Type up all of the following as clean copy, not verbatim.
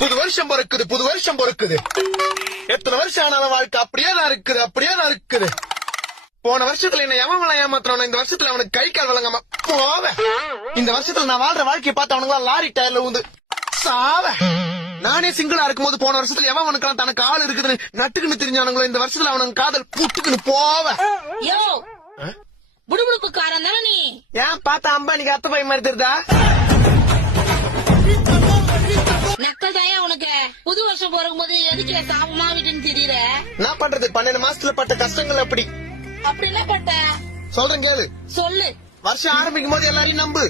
புது வருஷம் பிறக்குது, புது வருஷம் பிறக்குது. எத்தனை வருஷம் ஆனாலும் வாழ்க்கை அப்படியே தான் இருக்குது, அப்படியே தான் இருக்குது. போன வருஷத்துல என்ன எவன் ஏமாத்துறான், இந்த வருஷத்துல அவனுக்கு கை கால் வழங்காம போவேன். இந்த வருஷத்துல நான் வாழ்ற வாழ்க்கையை பார்த்து அவனுக்கு லாரி டயர்ல ஊந்து சாவ. நானே சிங்கிளா இருக்கும் போது போன வருஷத்துல எவனுக்கெல்லாம் தனக்கு ஆள் இருக்குதுன்னு நட்டுக்குன்னு தெரிஞ்சானுங்களோ, இந்த வருஷத்துல அவனுக்கு காதல் புட்டுக்குன்னு போவேன். புடுபுடுப்புக்காரன் தானே நீ? ஏன் பார்த்தா அம்பானிக்கு அத்த பையன் மாதிரி தெரியுதா? நக்கல் தாயா உனக்கு. புது வருஷம் போறக்கும் போது எதுக்கு சாபமா வீட்டுன்னு தெரியல. என்ன பண்றது, 12 மாசத்துல பட்ட கஷ்டங்கள் அப்படி. அப்படி என்ன பட்ட சொல்றேன் கேளு. சொல்லு. வருஷம் ஆரம்பிக்கும் போது எல்லாரையும் நம்பு,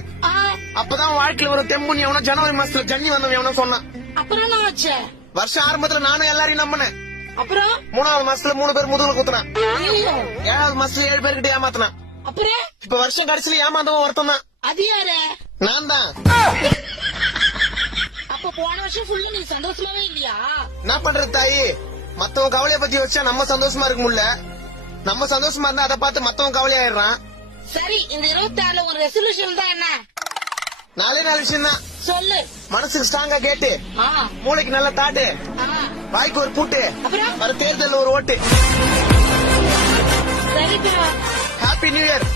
அப்பதான் வாழ்க்கையில ஒரு தெம்புன்னு எவனோ ஜனவரி மாசத்துல ஜன்னி வந்தவன் எவனோ சொன்னான். அப்புறம் என்ன ஆச்சு? வருஷம் ஆரம்பத்துல நானும் எல்லாரையும் நம்பினேன். அப்புறம் 3வது மாசத்துல 3 பேர் முதுகுல குத்துனான். ஐயோ. 7வது மாசத்துல 7 பேர்கிட்ட ஏமாத்தினான். அப்புறம் இப்ப வருஷம் கடைசியில ஏமாந்தவன் ஒருத்தன் தான். அது யாரு? நான் தான். அப்ப போன வருஷம் ஃபுல்லா நீ சந்தோஷமாவே இல்லையா? என்ன பண்றது தாயி, மத்தவன் கவலைய பத்தி வச்சா நம்ம சந்தோஷமா இருக்க முடியல. நம்ம சந்தோஷமா இருந்தா அதை பார்த்து மத்தவன் கவலையாயிடுறான். சரி, இந்த 26ல ஒரு ரெசல்யூஷன் தான் என்ன? 4 விஷயம் தான். சொல்லு. மனசுக்கு ஸ்ட்ராங்கா கேட்டு, ஆ, மூளைக்கு நல்ல தாட்டு, ஆ. வாய்க்கு ஒரு பூட்டு, அப்புறம் வர தேர்தல்ல ஒரு ஓட்டு. சரிப்பா. Happy new year.